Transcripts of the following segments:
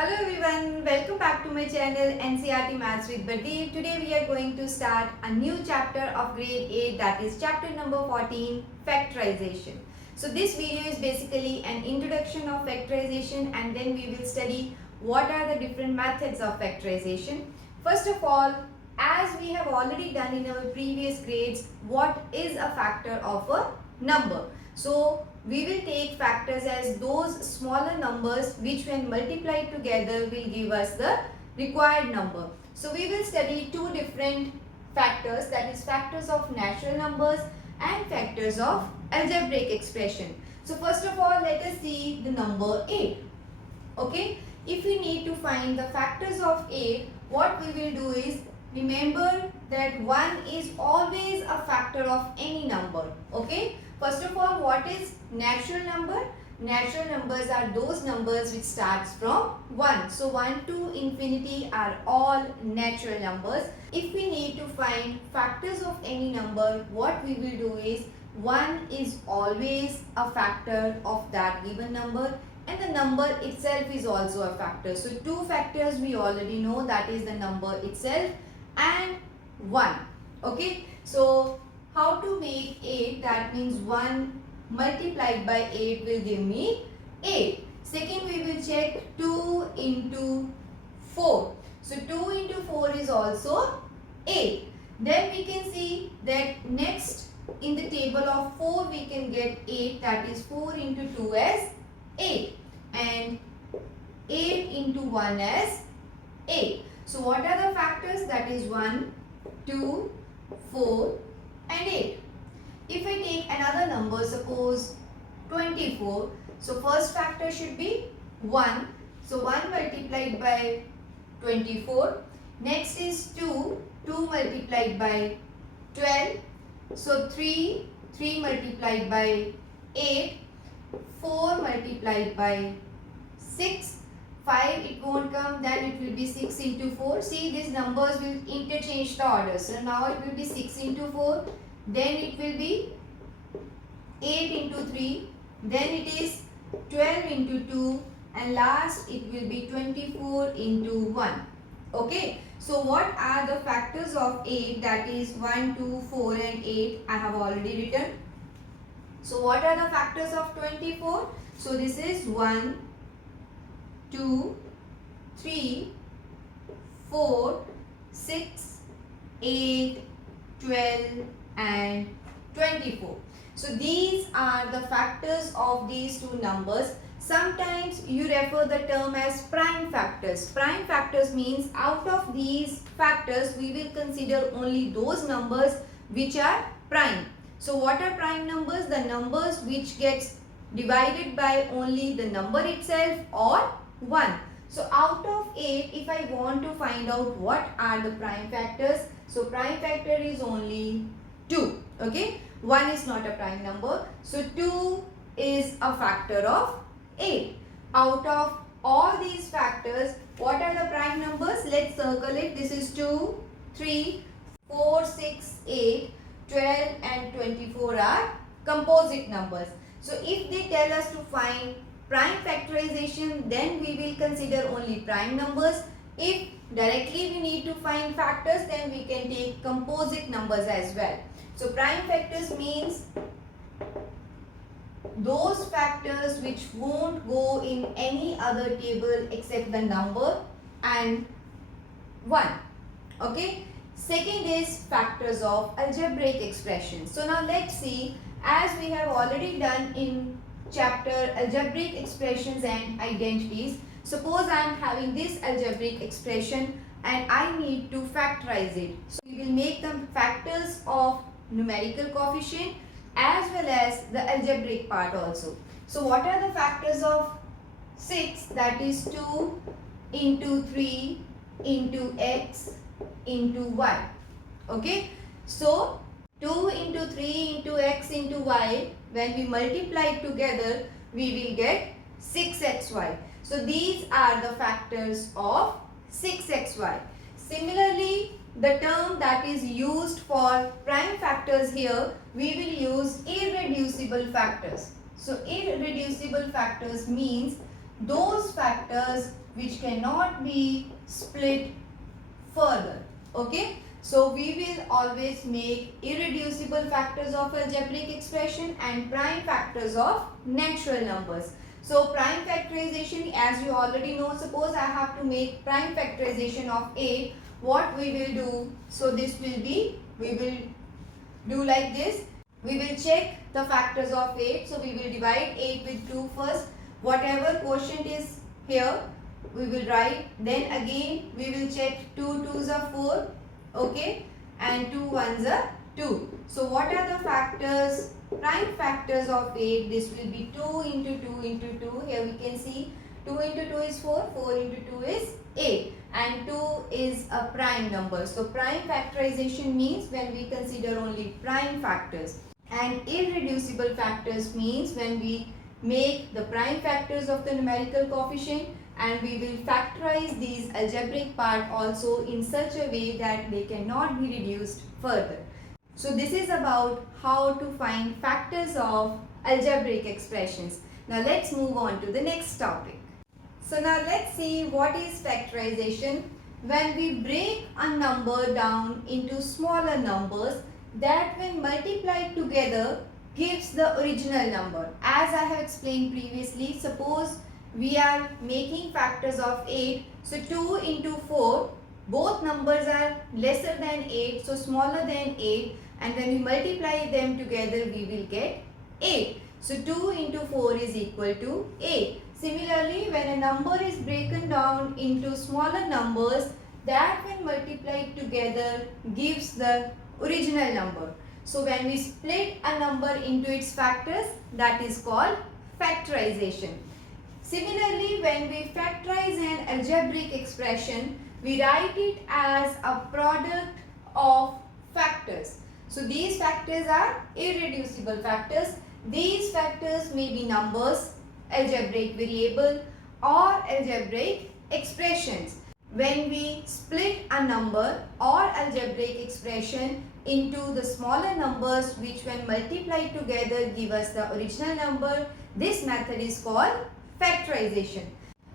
Hello everyone, welcome back to my channel NCERT Maths with Bardeep. Today we are going to start a new chapter of grade 8, that is chapter number 14, factorization. So this video is basically an introduction of factorization, and then we will study what are the different methods of factorization. First of all, as we have already done in our previous grades, what is a factor of a number? So we will take factors as those smaller numbers which when multiplied together will give us the required number. So we will study two different factors, that is factors of natural numbers and factors of algebraic expression. So first of all, let us see the number 8. Okay, if we need to find the factors of 8, what we will do is, remember that 1 is always a factor of any number. Okay, first of all, what is natural number? Natural numbers are those numbers which starts from 1. So 1 to infinity are all natural numbers. If we need to find factors of any number, what we will do is, 1 is always a factor of that given number, and the number itself is also a factor. So two factors we already know, that is the number itself and 1. Okay, so how to make 8? That means 1 multiplied by 8 will give me 8. Second, we will check 2 into 4. So 2 into 4 is also 8. Then we can see that next in the table of 4 we can get 8, that is 4 into 2 as 8 and 8 into 1 as 8. So what are the factors? That is 1, 2, 4 and 8. If I take another number, suppose 24, so first factor should be 1. So 1 multiplied by 24. Next is 2, 2 multiplied by 12. So 3 multiplied by 8, 4 multiplied by 6, 5 it won't come, then it will be 6 into 4. See, these numbers will interchange the order. So now it will be 6 into 4, then it will be 8 into 3, then it is 12 into 2, and last it will be 24 into 1. Okay, so what are the factors of 8? That is 1, 2, 4 and 8 I have already written. So what are the factors of 24? So this is 1, 2, 3, 4, 6, 8, 12 and 24. So these are the factors of these two numbers. Sometimes you refer the term as prime factors. Prime factors means out of these factors we will consider only those numbers which are prime. So what are prime numbers? The numbers which gets divided by only the number itself or 1. So out of 8, if I want to find out what are the prime factors, so prime factor is only 2. Okay, 1 is not a prime number. So 2 is a factor of 8. Out of all these factors, what are the prime numbers? Let's circle it. This is 2, 3, 4, 6, 8, 12 and 24 are composite numbers. So if they tell us to find prime factorization, then we will consider only prime numbers. If directly we need to find factors, then we can take composite numbers as well. So prime factors means those factors which won't go in any other table except the number and 1. Okay. Second is factors of algebraic expressions. So now let's see, as we have already done in chapter algebraic expressions and identities. Suppose I am having this algebraic expression and I need to factorize it. So we will make them factors of numerical coefficient as well as the algebraic part also. So what are the factors of 6? That is 2 into 3 into x into y. Okay, so 2 into 3 into x into y, when we multiply together we will get 6xy. So these are the factors of 6xy. Similarly, the term that is used for prime factors here, we will use irreducible factors. So irreducible factors means those factors which cannot be split further. Okay, so we will always make irreducible factors of algebraic expression and prime factors of natural numbers. So prime factorization, as you already know, suppose I have to make prime factorization of 8, what we will do? So this will be, we will do like this. We will check the factors of 8. So we will divide 8 with 2 first. Whatever quotient is here, we will write. Then again we will check 2 2s are 4. Okay. And 2 1s are 2. So what are the factors? Prime factors of 8. This will be 2 into 2 into 2. Here we can see 2 into 2 is 4. 4 into 2 is 8. And 2 is a prime number. So prime factorization means when we consider only prime factors. And irreducible factors means when we make the prime factors of the numerical coefficient and we will factorize these algebraic part also in such a way that they cannot be reduced further. So this is about how to find factors of algebraic expressions. Now let's move on to the next topic. So now let's see what is factorization. When we break a number down into smaller numbers that when multiplied together gives the original number. As I have explained previously, suppose we are making factors of 8. So 2 into 4, both numbers are lesser than 8, so smaller than 8, and when we multiply them together we will get 8. So 2 into 4 is equal to 8. Similarly, when a number is broken down into smaller numbers that when multiplied together gives the original number. So when we split a number into its factors, that is called factorization. Similarly, when we factorize an algebraic expression, we write it as a product of factors. So these factors are irreducible factors. These factors may be numbers, algebraic variable, or algebraic expressions. When we split a number or algebraic expression into the smaller numbers which when multiplied together give us the original number, this method is called factorization.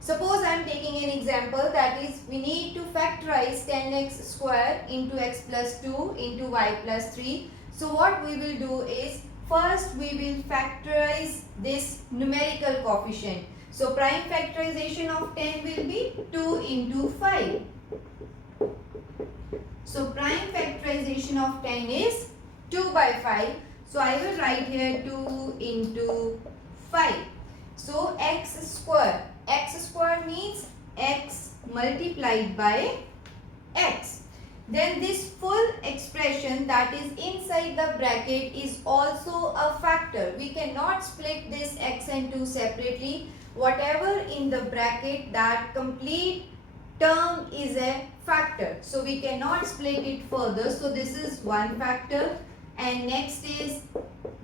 Suppose I am taking an example, that is we need to factorize 10x square into x plus 2 into y plus 3. So what we will do is first we will factorize this numerical coefficient. So prime factorization of 10 will be 2 into 5. So prime factorization of 10 is 2 by 5. So I will write here 2 into 5. So x square. X square means x multiplied by x. Then this full expression that is inside the bracket is also a factor. We cannot split this x and 2 separately. Whatever in the bracket, that complete term is a factor. So we cannot split it further. So this is one factor. And next is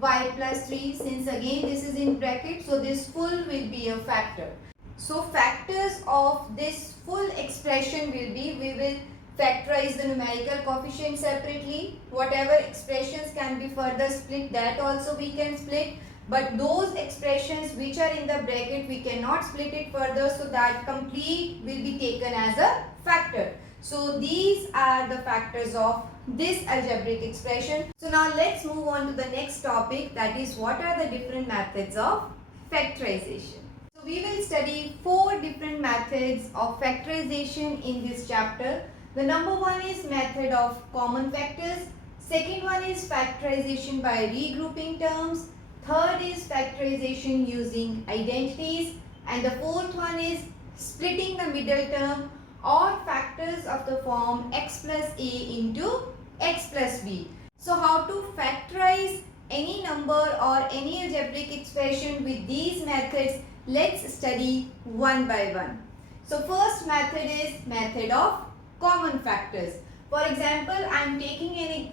y plus 3. Since again this is in bracket, so this full will be a factor. So factors of this full expression will be, we will factorize the numerical coefficient separately. Whatever expressions can be further split, that also we can split. But those expressions which are in the bracket, we cannot split it further, so that complete will be taken as a factor. So these are the factors of this algebraic expression. So now let's move on to the next topic, that is what are the different methods of factorization. So we will study 4 different methods of factorization in this chapter. The number 1 is method of common factors. Second one is factorization by regrouping terms. Third is factorization using identities. And the fourth one is splitting the middle term or factors of the form x plus a into x plus b. So how to factorize any number or any algebraic expression with these methods, let's study one by one. So first method is method of common factors. For example, I am taking an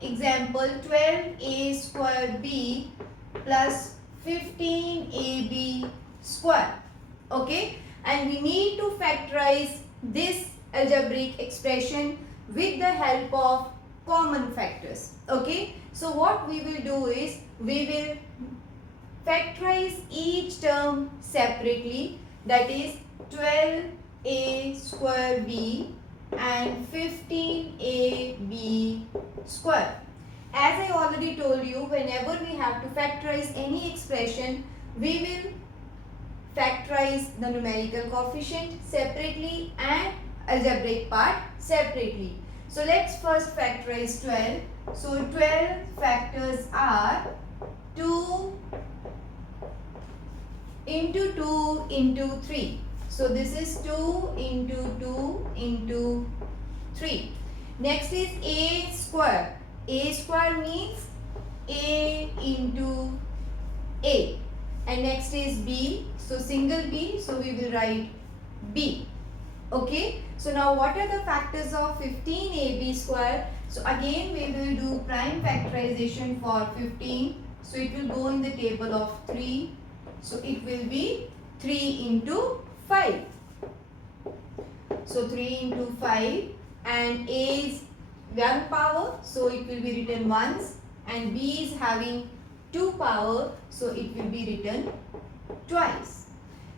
example 12a square b plus 15ab square. Okay, and we need to factorize this algebraic expression with the help of common factors. Okay, so what we will do is we will factorize each term separately, that is 12a square b and 15ab square. As I already told you, whenever we have to factorize any expression, we will factorize the numerical coefficient separately and algebraic part separately. So let's first factorize 12. So 12 factors are 2 into 2 into 3. So this is 2 into 2 into 3. Next is a square. A square means a into a. And next is b. So single b. So we will write b. Okay. So now what are the factors of 15ab square? So again we will do prime factorization for 15. So it will go in the table of 3. So it will be 3 into 5. So 3 into 5 and a is 1 power. So it will be written once and b is having 2 power. So it will be written twice.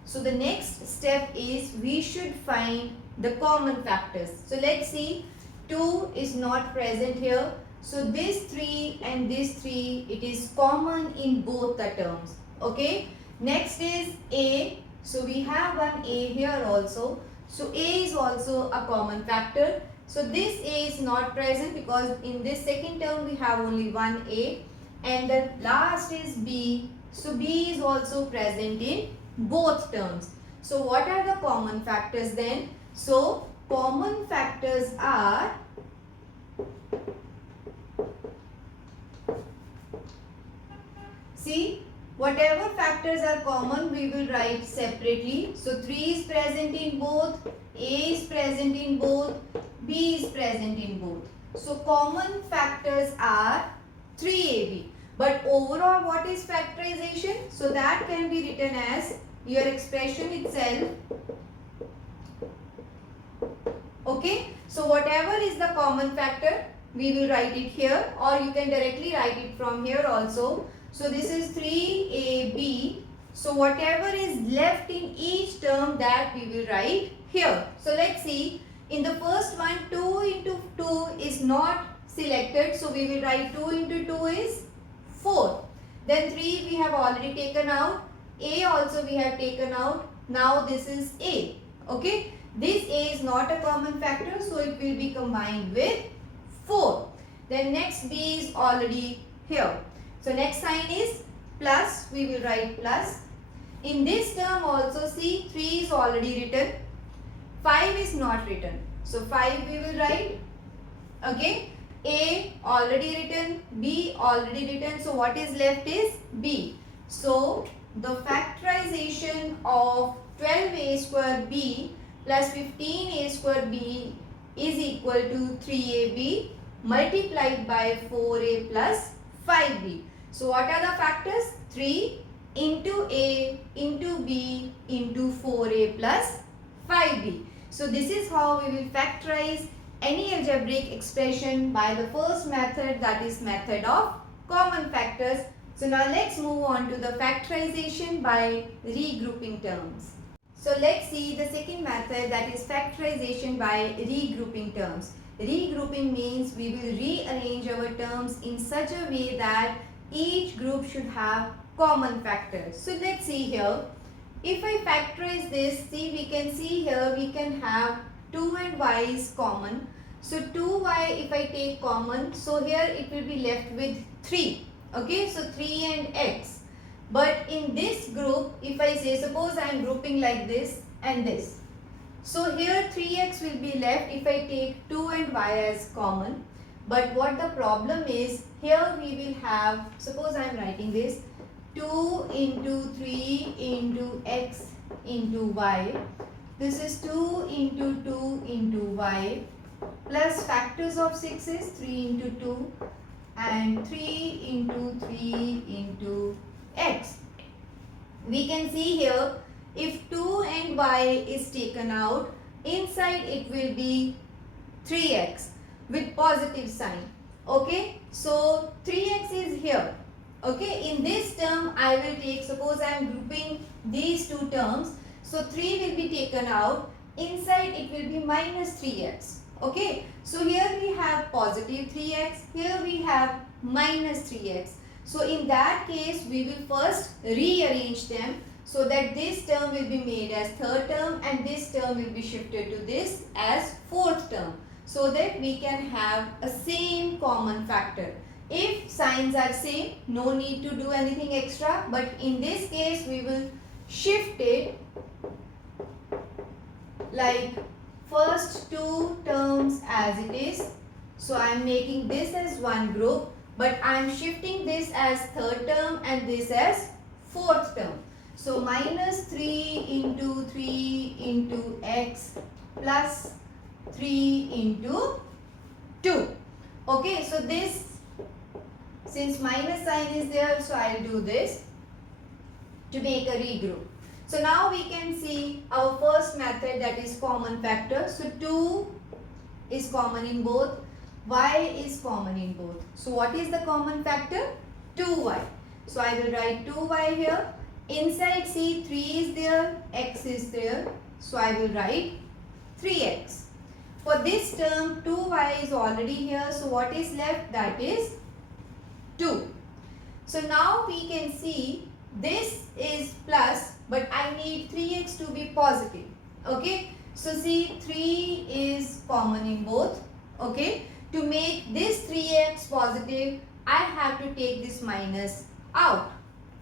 So the next step is we should find the common factors. So let's see, 2 is not present here. So this 3 and this 3, it is common in both the terms. Okay. Next is a. So we have one a here also. So a is also a common factor. So this a is not present because in this second term we have only one a. And the last is b. So b is also present in both terms. So what are the common factors then? So common factors are see, whatever factors are common we will write separately. So 3 is present in both, a is present in both, b is present in both. So common factors are 3ab. But overall what is factorization? So that can be written as your expression itself. Okay. So whatever is the common factor we will write it here, or you can directly write it from here also. So this is 3ab. So whatever is left in each term that we will write here. So let's see, in the first one 2 into 2 is not selected. So we will write 2 into 2 is 4. Then 3 we have already taken out. A also we have taken out. Now this is a. Okay. This a is not a common factor. So it will be combined with 4. Then next b is already here. So next sign is plus. We will write plus. In this term also see 3 is already written. 5 is not written. So 5 we will write. Okay. A already written. B already written. So what is left is b. So the factorization of 12a square b plus 15a square b is equal to 3ab multiplied by 4a plus 5b. So what are the factors? 3 into a into b into 4a plus 5b. So this is how we will factorize any algebraic expression by the first method, that is method of common factors. So now let's move on to the factorization by regrouping terms. So let's see the second method, that is factorization by regrouping terms. Regrouping means we will rearrange our terms in such a way that each group should have common factors. So let's see here. If I factorize this, see, we can see here we can have 2 and y is common. So 2y if I take common, so here it will be left with 3. Okay, so 3 and x. But in this group, if I say, suppose I am grouping like this and this. So here 3x will be left if I take 2 and y as common. But what the problem is, here we will have, suppose I am writing this, 2 into 3 into x into y. This is 2 into 2 into y plus factors of 6 is 3 into 2 and 3 into 3 into x. We can see here, if 2 and y is taken out, inside it will be 3x with positive sign. Okay, so 3x is here. Okay, in this term I will take, suppose I am grouping these two terms. So 3 will be taken out. Inside it will be minus 3x. Okay. So here we have positive 3x. Here we have minus 3x. So in that case, we will first rearrange them so that this term will be made as third term and this term will be shifted to this as fourth term, so that we can have a same common factor. If signs are same, no need to do anything extra, but in this case we will shift it like first two terms as it is. So I am making this as one group, but I am shifting this as third term and this as fourth term. So minus 3 into 3 into x plus 3 into 2. Okay, so this, since minus sign is there, so I will do this to make a regroup. So now we can see our first method, that is common factor. So 2 is common in both, y is common in both. So what is the common factor? 2y. So I will write 2y here. Inside see 3 is there, x is there. So I will write 3x. For this term 2y is already here. So what is left? That is 2. So now we can see this is plus, but I need 3x to be positive. Okay. So see 3 is common in both. Okay. To make this 3x positive, I have to take this minus out.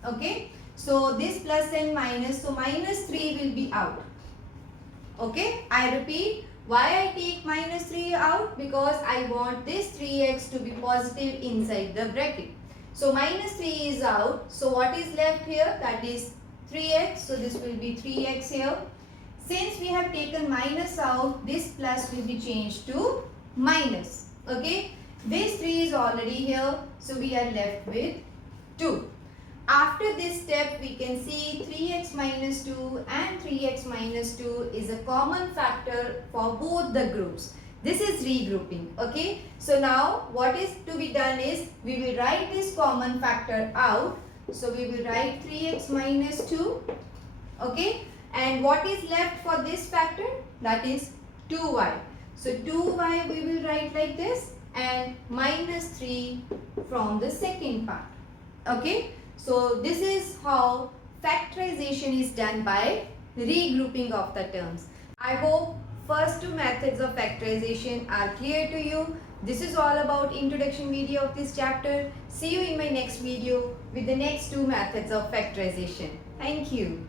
Okay. So this plus and minus, so minus 3 will be out. Okay. I repeat, why I take minus 3 out? Because I want this 3x to be positive inside the bracket. So minus 3 is out. So what is left here? That is 3x. So this will be 3x here. Since we have taken minus out, this plus will be changed to minus. Okay. This 3 is already here. So we are left with 2. After this step, we can see 3x minus 2 and 3x minus 2 is a common factor for both the groups. This is regrouping. Okay. So now what is to be done is, we will write this common factor out. So we will write 3x minus 2. Okay. And what is left for this factor? That is 2y. So 2y we will write like this, and minus 3 from the second part. Okay. So this is how factorization is done by regrouping of the terms. I hope first two methods of factorization are clear to you. This is all about introduction video of this chapter. See you in my next video with the next two methods of factorization. Thank you.